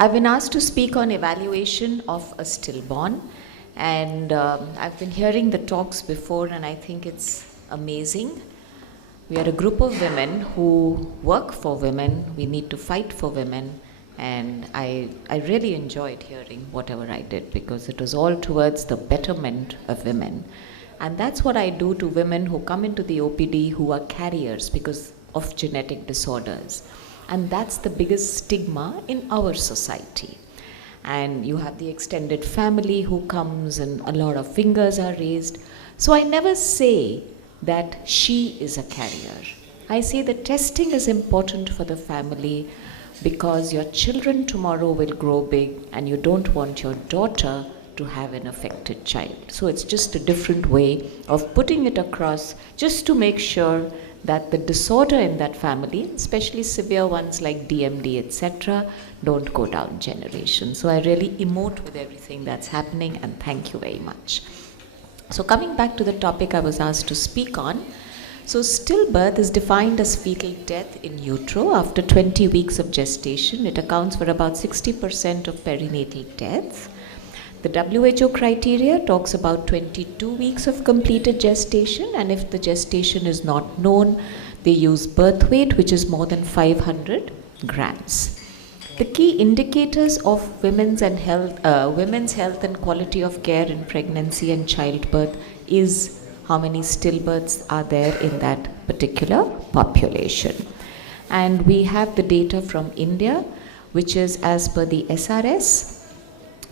I've been asked to speak on evaluation of a stillborn, and I've been hearing the talks before, and I think it's amazing. We are a group of women who work for women, we need to fight for women, and I really enjoyed hearing whatever I did because it was all towards the betterment of women. And that's what I do to women who come into the OPD who are carriers because of genetic disorders. And that's the biggest stigma in our society. And you have the extended family who comes and a lot of fingers are raised. So I never say that she is a carrier. I say that testing is important for the family because your children tomorrow will grow big and you don't want your daughter to have an affected child. So it's just a different way of putting it across just to make sure that the disorder in that family, especially severe ones like DMD, etc., don't go down generations. So I really emote with everything that's happening, and thank you very much. So coming back to the topic I was asked to speak on, so stillbirth is defined as fetal death in utero after 20 weeks of gestation. It accounts for about 60% of perinatal deaths. The WHO criteria talks about 22 weeks of completed gestation, and if the gestation is not known, they use birth weight, which is more than 500 grams. The key indicators of women's health and quality of care in pregnancy and childbirth is how many stillbirths are there in that particular population. And we have the data from India, which is as per the SRS,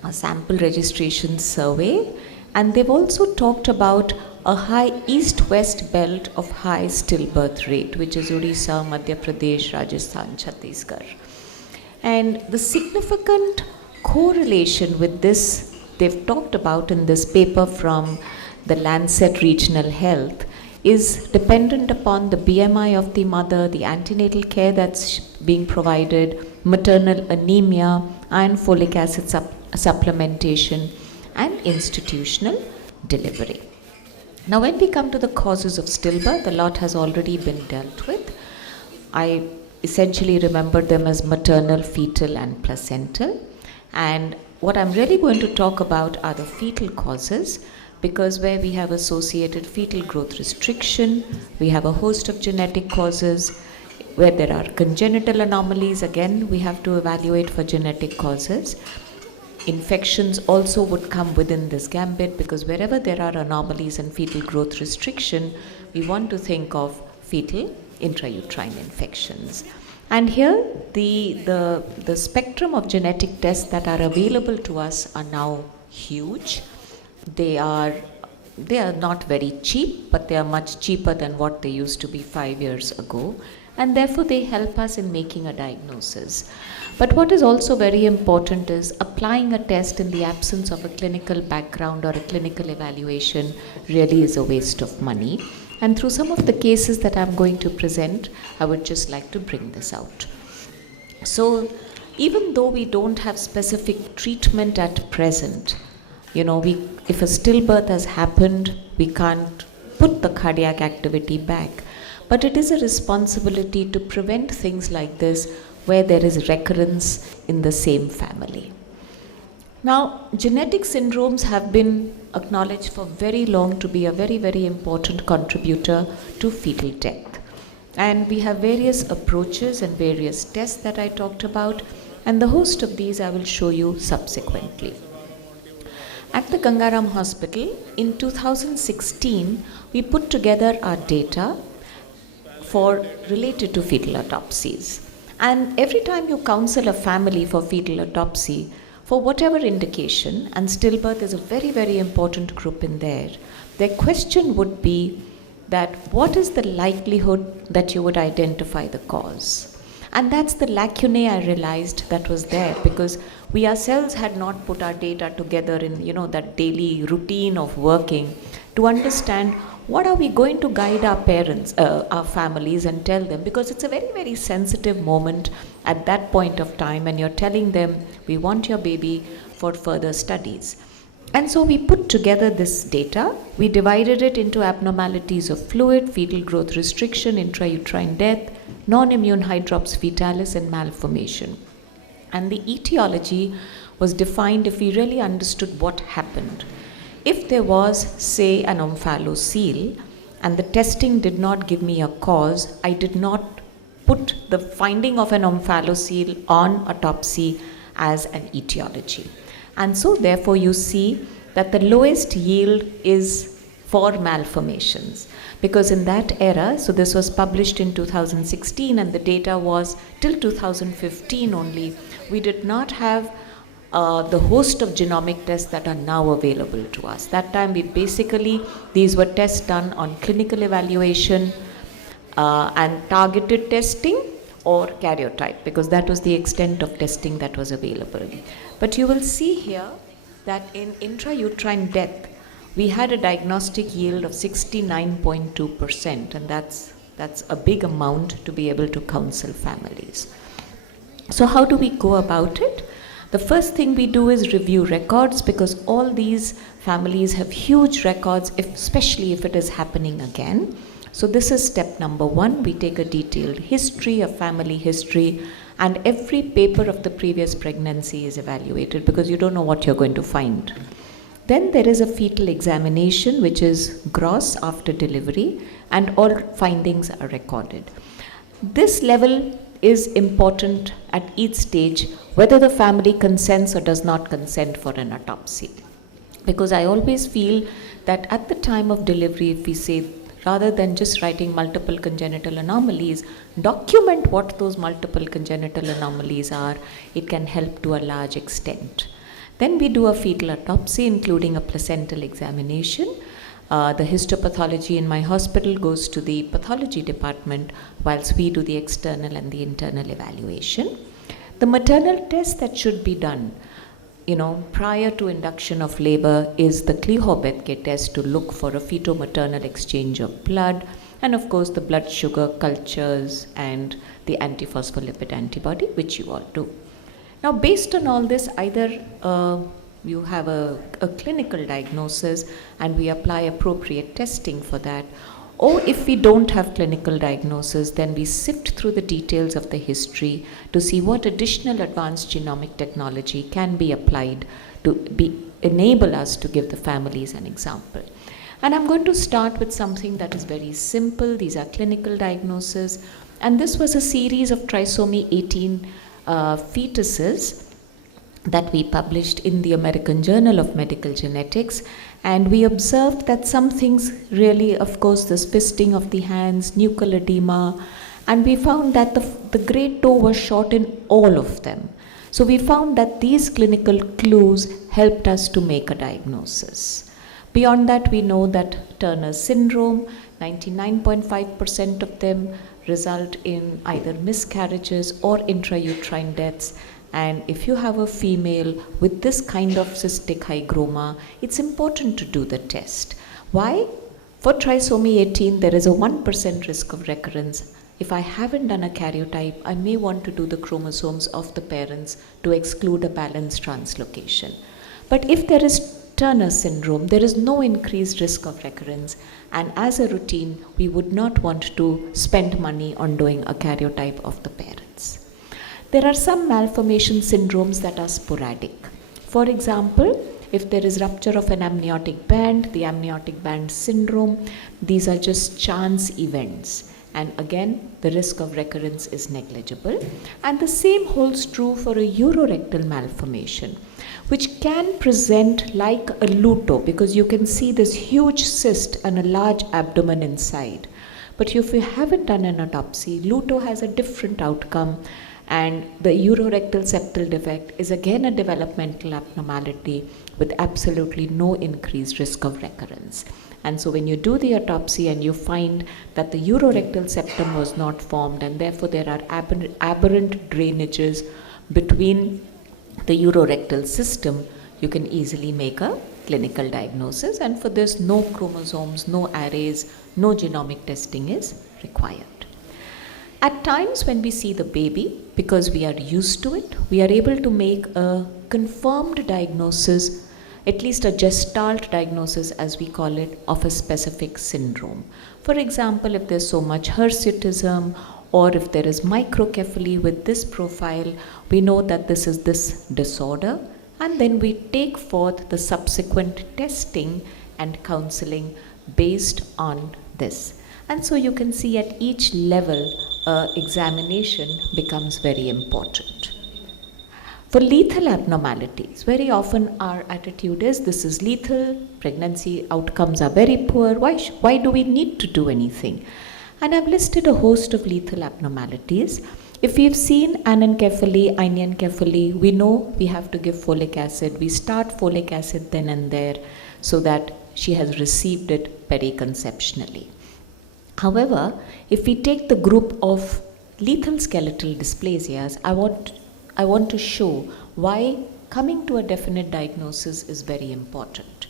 a sample registration survey, and they've also talked about a high east-west belt of high stillbirth rate, which is Odisha, Madhya Pradesh, Rajasthan, Chhattisgarh. And the significant correlation with this, they've talked about in this paper from the Lancet Regional Health, is dependent upon the BMI of the mother, the antenatal care that's being provided, maternal anemia, iron folic acid supplementation, and institutional delivery. Now when we come to the causes of stillbirth, a lot has already been dealt with. I essentially remember them as maternal, fetal, and placental. And what I'm really going to talk about are the fetal causes, because where we have associated fetal growth restriction, we have a host of genetic causes. Where there are congenital anomalies, again, we have to evaluate for genetic causes. Infections also would come within this gambit, because wherever there are anomalies and fetal growth restriction, we want to think of fetal intrauterine infections. And here, the spectrum of genetic tests that are available to us are now huge. They are not very cheap, but they are much cheaper than what they used to be 5 years ago. And therefore they help us in making a diagnosis. But what is also very important is applying a test in the absence of a clinical background or a clinical evaluation really is a waste of money. And through some of the cases that I'm going to present, I would just like to bring this out. So even though we don't have specific treatment at present, if a stillbirth has happened, we can't put the cardiac activity back. But it is a responsibility to prevent things like this where there is recurrence in the same family. Now, genetic syndromes have been acknowledged for very long to be a very, very important contributor to fetal death. And we have various approaches and various tests that I talked about, and the host of these I will show you subsequently. At the Gangaram Hospital, in 2016, we put together our data related to fetal autopsies. And every time you counsel a family for fetal autopsy, for whatever indication, and stillbirth is a very, very important group in there, their question would be that what is the likelihood that you would identify the cause? And that's the lacunae I realized that was there, because we ourselves had not put our data together in that daily routine of working to understand what are we going to guide our parents, our families, and tell them, because it's a very, very sensitive moment at that point of time, and you're telling them, we want your baby for further studies. And so we put together this data. We divided it into abnormalities of fluid, fetal growth restriction, intrauterine death, non-immune hydrops fetalis, and malformation. And the etiology was defined if we really understood what happened. If there was, say, an omphalocele, and the testing did not give me a cause, I did not put the finding of an omphalocele on autopsy as an etiology. And so therefore you see that the lowest yield is for malformations, because in that era, so this was published in 2016 and the data was till 2015 only, we did not have the host of genomic tests that are now available to us. That time these were tests done on clinical evaluation and targeted testing or karyotype, because that was the extent of testing that was available. But you will see here that in intrauterine death, we had a diagnostic yield of 69.2%, and that's a big amount to be able to counsel families. So how do we go about it? The first thing we do is review records, because all these families have huge records, especially if it is happening again. So this is step number one. We take a detailed history, a family history, and every paper of the previous pregnancy is evaluated, because you don't know what you're going to find. Then there is a fetal examination, which is gross after delivery, and all findings are recorded. This level is important at each stage, whether the family consents or does not consent for an autopsy. Because I always feel that at the time of delivery, if we say, rather than just writing multiple congenital anomalies, document what those multiple congenital anomalies are, it can help to a large extent. Then we do a fetal autopsy, including a placental examination. The histopathology in my hospital goes to the pathology department, whilst we do the external and the internal evaluation. The maternal test that should be done, prior to induction of labor is the Kleho-Bethke test to look for a feto-maternal exchange of blood, and of course the blood sugar cultures and the antiphospholipid antibody, which you all do. Now, based on all this, either you have a clinical diagnosis and we apply appropriate testing for that, or if we don't have clinical diagnosis, then we sift through the details of the history to see what additional advanced genomic technology can be applied to enable us to give the families an example. And I'm going to start with something that is very simple. These are clinical diagnoses, and this was a series of trisomy 18 fetuses that we published in the American Journal of Medical Genetics, and we observed that some things really, of course, the fisting of the hands, nuchal edema, and we found that the great toe was short in all of them. So we found that these clinical clues helped us to make a diagnosis. Beyond that, we know that Turner syndrome, 99.5% of them result in either miscarriages or intrauterine deaths. And if you have a female with this kind of cystic hygroma, it's important to do the test. Why? For trisomy 18, there is a 1% risk of recurrence. If I haven't done a karyotype, I may want to do the chromosomes of the parents to exclude a balanced translocation. But if there is Turner syndrome, there is no increased risk of recurrence, and as a routine, we would not want to spend money on doing a karyotype of the parents. There are some malformation syndromes that are sporadic. For example, if there is rupture of an amniotic band, the amniotic band syndrome, these are just chance events. And again, the risk of recurrence is negligible. And the same holds true for a urorectal malformation, which can present like a luto, because you can see this huge cyst and a large abdomen inside. But if you haven't done an autopsy, luto has a different outcome, and the urorectal septal defect is again a developmental abnormality with absolutely no increased risk of recurrence. And so when you do the autopsy and you find that the urorectal septum was not formed, and therefore there are aberrant drainages between the urorectal system, you can easily make a clinical diagnosis, and for this no chromosomes, no arrays, no genomic testing is required. At times when we see the baby, because we are used to it, we are able to make a confirmed diagnosis, at least a gestalt diagnosis as we call it, of a specific syndrome. For example, if there's so much hirsutism, or if there is microcephaly with this profile, we know that this is this disorder, and then we take forth the subsequent testing and counseling based on this. And so you can see at each level, examination becomes very important. For lethal abnormalities, very often our attitude is this is lethal, pregnancy outcomes are very poor, why do we need to do anything? And I've listed a host of lethal abnormalities. If we've seen anencephaly, iniencephaly, we know we have to give folic acid. We start folic acid then and there so that she has received it periconceptionally. However, if we take the group of lethal skeletal dysplasias, I want to show why coming to a definite diagnosis is very important.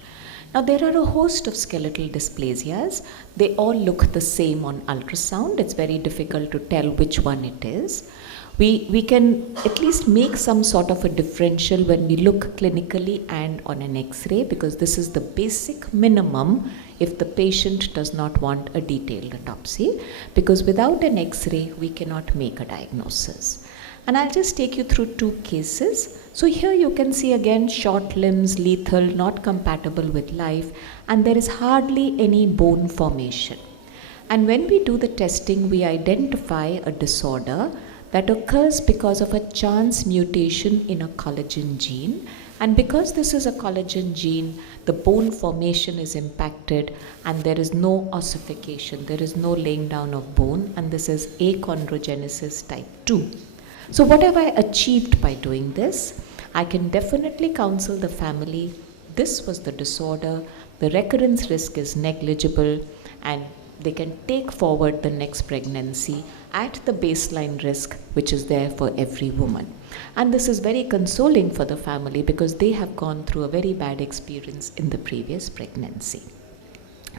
Now, there are a host of skeletal dysplasias. They all look the same on ultrasound. It's very difficult to tell which one it is. We can at least make some sort of a differential when we look clinically and on an X-ray, because this is the basic minimum if the patient does not want a detailed autopsy, because without an X-ray we cannot make a diagnosis. And I'll just take you through two cases. So here you can see again short limbs, lethal, not compatible with life, and there is hardly any bone formation. And when we do the testing, we identify a disorder that occurs because of a chance mutation in a collagen gene. And because this is a collagen gene, the bone formation is impacted and there is no ossification, there is no laying down of bone, and this is achondrogenesis type 2. So what have I achieved by doing this? I can definitely counsel the family, this was the disorder, the recurrence risk is negligible, and they can take forward the next pregnancy at the baseline risk which is there for every woman. And this is very consoling for the family because they have gone through a very bad experience in the previous pregnancy.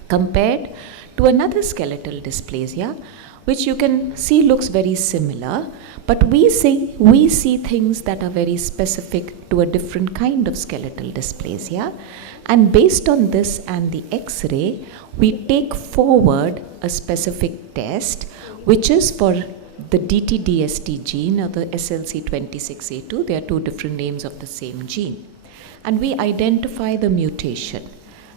Compared to another skeletal dysplasia, which you can see looks very similar, but we see things that are very specific to a different kind of skeletal dysplasia. And based on this and the X-ray, we take forward a specific test, which is for the DTDST gene or the SLC26A2. They are two different names of the same gene. And we identify the mutation.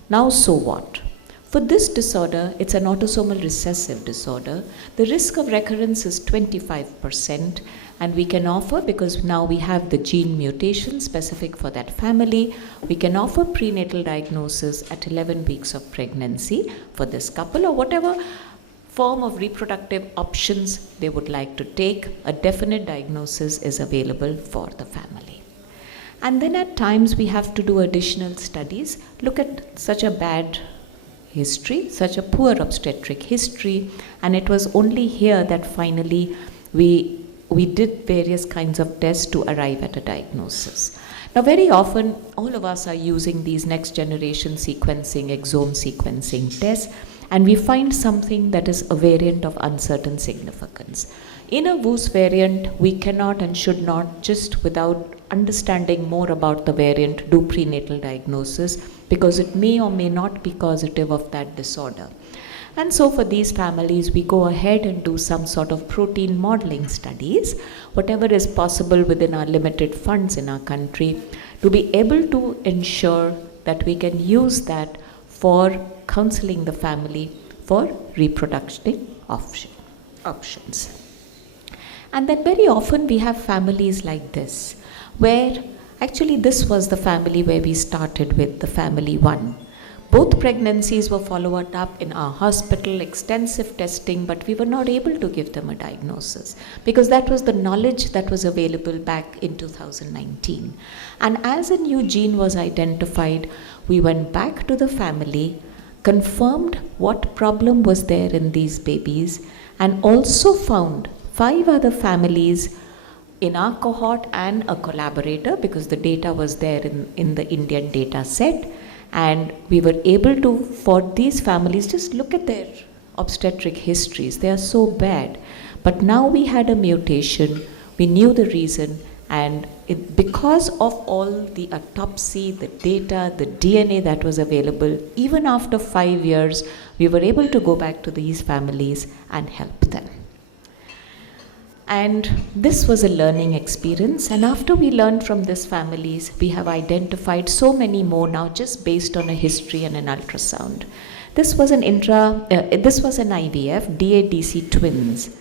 Now, so what? For this disorder, it's an autosomal recessive disorder. The risk of recurrence is 25%, and we can offer, because now we have the gene mutation specific for that family, we can offer prenatal diagnosis at 11 weeks of pregnancy for this couple, or whatever form of reproductive options they would like to take. A definite diagnosis is available for the family. And then at times we have to do additional studies. Look at such a bad history, such a poor obstetric history, and it was only here that finally we did various kinds of tests to arrive at a diagnosis. Now, very often all of us are using these next generation sequencing, exome sequencing tests, and we find something that is a variant of uncertain significance. In a WUS variant, we cannot and should not, just without understanding more about the variant, do prenatal diagnosis, because it may or may not be causative of that disorder. And so for these families, we go ahead and do some sort of protein modeling studies, whatever is possible within our limited funds in our country, to be able to ensure that we can use that for counseling the family for reproductive options. And then very often we have families like this, where actually this was the family where we started with, the family 1. Both pregnancies were followed up in our hospital, extensive testing, but we were not able to give them a diagnosis because that was the knowledge that was available back in 2019. And as a new gene was identified, we went back to the family, confirmed what problem was there in these babies, and also found 5 other families in our cohort and a collaborator, because the data was there in the Indian data set. And we were able to, for these families, just look at their obstetric histories. They are so bad. But now we had a mutation, we knew the reason, and because of all the autopsy, the data, the DNA that was available, even after 5 years, we were able to go back to these families and help them. And this was a learning experience. And after we learned from these families, we have identified so many more now just based on a history and an ultrasound. This was an IVF, DADC twins.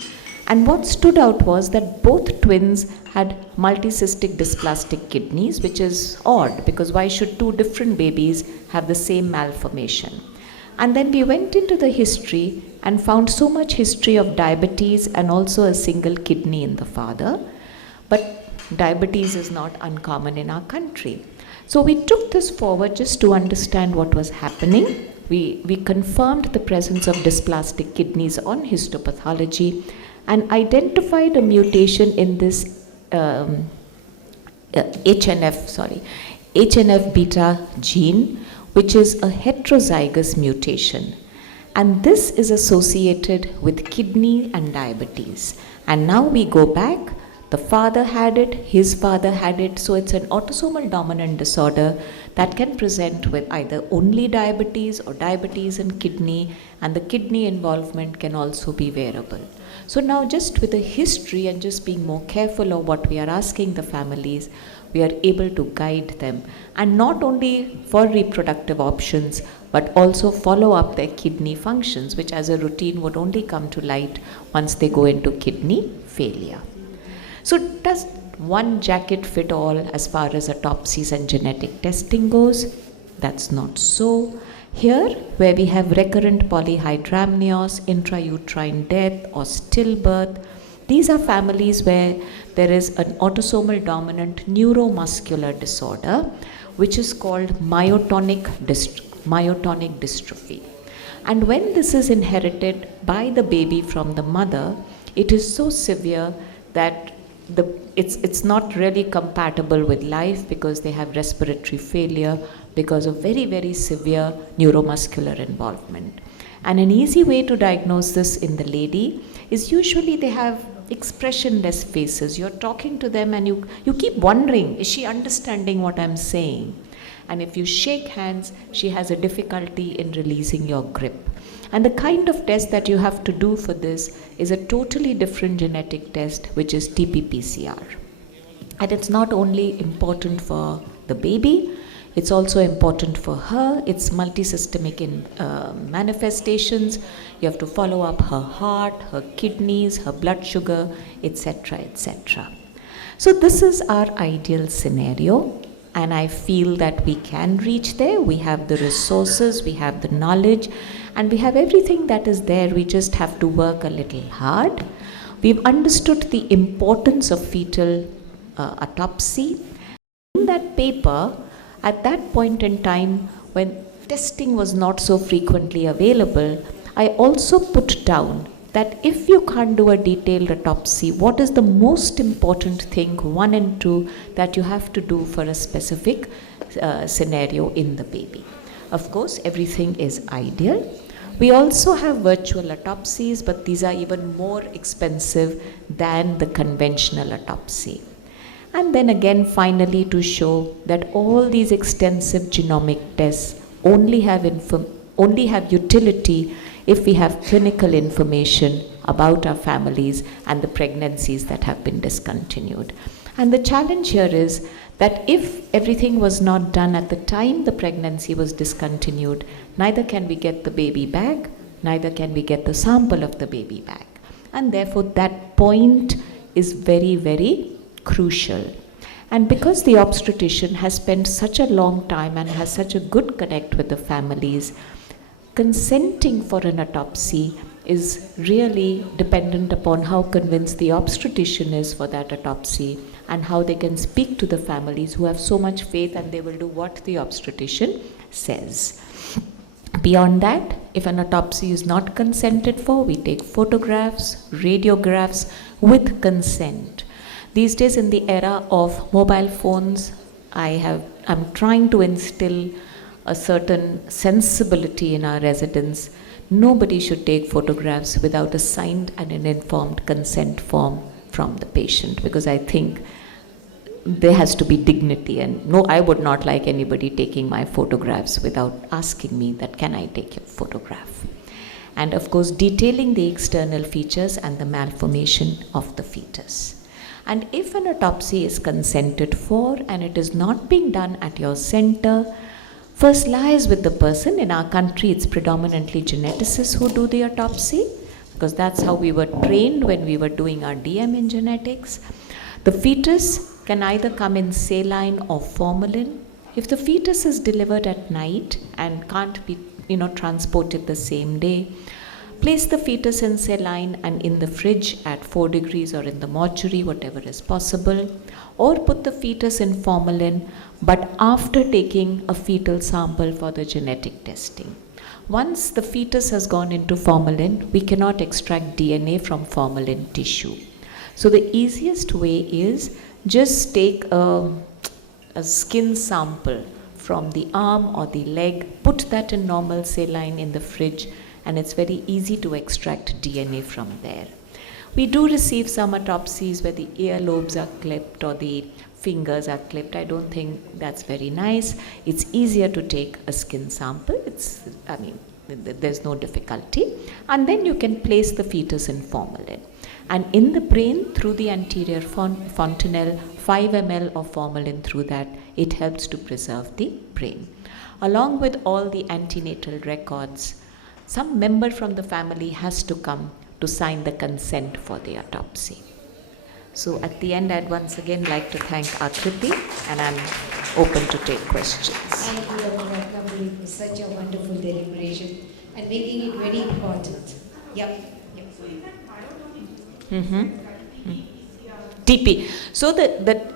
And what stood out was that both twins had multicystic dysplastic kidneys, which is odd because why should two different babies have the same malformation? And then we went into the history and found so much history of diabetes and also a single kidney in the father. But diabetes is not uncommon in our country. So we took this forward just to understand what was happening. We confirmed the presence of dysplastic kidneys on histopathology and identified a mutation in this HNF beta gene, which is a heterozygous mutation. And this is associated with kidney and diabetes. And now we go back, the father had it, his father had it, so it's an autosomal dominant disorder that can present with either only diabetes or diabetes and kidney, and the kidney involvement can also be variable. So now just with a history and just being more careful of what we are asking the families, we are able to guide them, and not only for reproductive options, but also follow up their kidney functions, which as a routine would only come to light once they go into kidney failure. So does one jacket fit all as far as autopsies and genetic testing goes? That's not so. Here, where we have recurrent polyhydramnios, intrauterine death or stillbirth, these are families where there is an autosomal dominant neuromuscular disorder, which is called myotonic dystrophy. And when this is inherited by the baby from the mother, it is so severe that it's not really compatible with life because they have respiratory failure because of very, very severe neuromuscular involvement. And an easy way to diagnose this in the lady is usually they have expressionless faces. You're talking to them and you keep wondering, is she understanding what I'm saying? And if you shake hands, she has a difficulty in releasing your grip. And the kind of test that you have to do for this is a totally different genetic test, which is TP-PCR. And it's not only important for the baby, it's also important for her. It's multisystemic in manifestations. You have to follow up her heart, her kidneys, her blood sugar, etc., etc. So this is our ideal scenario, and I feel that we can reach there. We have the resources, we have the knowledge, and we have everything that is there. We just have to work a little hard. We've understood the importance of fetal autopsy. In that paper, at that point in time, when testing was not so frequently available, I also put down that if you can't do a detailed autopsy, what is the most important thing, 1 and 2, that you have to do for a specific scenario in the baby. Of course, everything is ideal. We also have virtual autopsies, but these are even more expensive than the conventional autopsy. And then again, finally, to show that all these extensive genomic tests only have utility if we have clinical information about our families and the pregnancies that have been discontinued. And the challenge here is that if everything was not done at the time the pregnancy was discontinued, neither can we get the baby back, neither can we get the sample of the baby back. And therefore, that point is very, very crucial. And because the obstetrician has spent such a long time and has such a good connect with the families, consenting for an autopsy is really dependent upon how convinced the obstetrician is for that autopsy and how they can speak to the families who have so much faith, and they will do what the obstetrician says. Beyond that, if an autopsy is not consented for, we take photographs, radiographs with consent. These days, in the era of mobile phones, I'm trying to instill a certain sensibility in our residents. Nobody should take photographs without a signed and an informed consent form from the patient, because I think there has to be dignity, and no, I would not like anybody taking my photographs without asking me that, can I take your photograph? and of course detailing the external features and the malformation of the fetus. And if an autopsy is consented for and it is not being done at your center, first lies with the person. In our country, it's predominantly geneticists who do the autopsy, because that's how we were trained when we were doing our DM in genetics. The fetus can either come in saline or formalin. If the fetus is delivered at night and can't be transported the same day, place the fetus in saline and in the fridge at 4 degrees or in the mortuary, whatever is possible, or put the fetus in formalin, but after taking a fetal sample for the genetic testing. Once the fetus has gone into formalin, we cannot extract DNA from formalin tissue. So the easiest way is just take a skin sample from the arm or the leg, put that in normal saline in the fridge, and it's very easy to extract DNA from there. We do receive some autopsies where the earlobes are clipped or the fingers are clipped. I don't think that's very nice. It's easier to take a skin sample. There's no difficulty. And then you can place the fetus in formalin. And in the brain, through the anterior fontanelle, 5 ml of formalin through that, it helps to preserve the brain. Along with all the antenatal records, some member from the family has to come to sign the consent for the autopsy. So at the end, I'd once again like to thank Akriti, and I'm open to take questions. Thank you, Dr. Ratna, for such a wonderful deliberation and making it very important. Yep. TP. So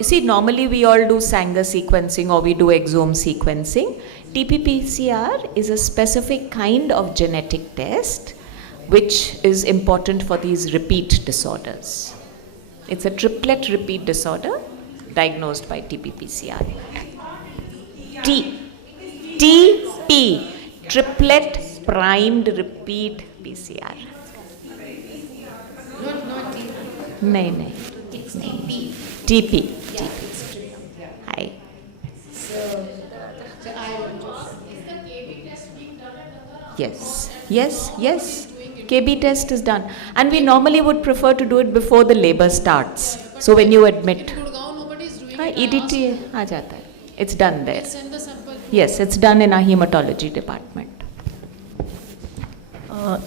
see, normally we all do Sanger sequencing or we do exome sequencing. TP-PCR is a specific kind of genetic test which is important for these repeat disorders. It's a triplet repeat disorder diagnosed by TP-PCR. TP, triplet primed repeat PCR. नहीं TP. Hi. So Yes. KB test is done, and we normally would prefer to do it before the labor starts. So when you admit, EDT आ जाता है. It's done there. Yes, it's done in our hematology department.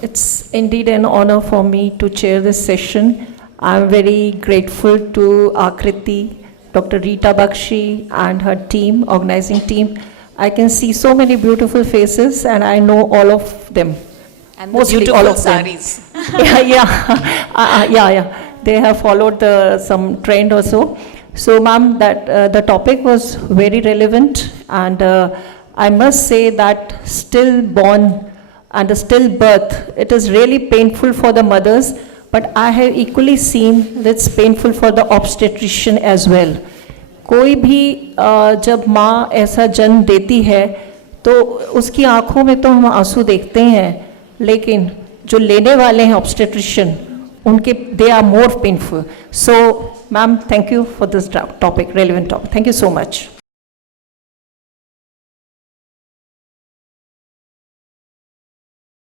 It's indeed an honor for me to chair this session. I'm very grateful to Akriti, Dr. Rita Bakshi and her team, organizing team. I can see so many beautiful faces and I know all of them. And mostly beautiful all of saris. Them. Yeah. They have followed some trend also. So ma'am, that the topic was very relevant, and I must say that stillborn and the stillbirth, it is really painful for the mothers, but I have equally seen that it's painful for the obstetrician as well. कोई भी जब माँ ऐसा जन्म देती है तो उसकी आंखों में तो हम आंसू देखते हैं, लेकिन जो लेने वाले हैं obstetrician, उनके they are more painful. So ma'am, thank you for this topic, relevant topic. Thank you so much.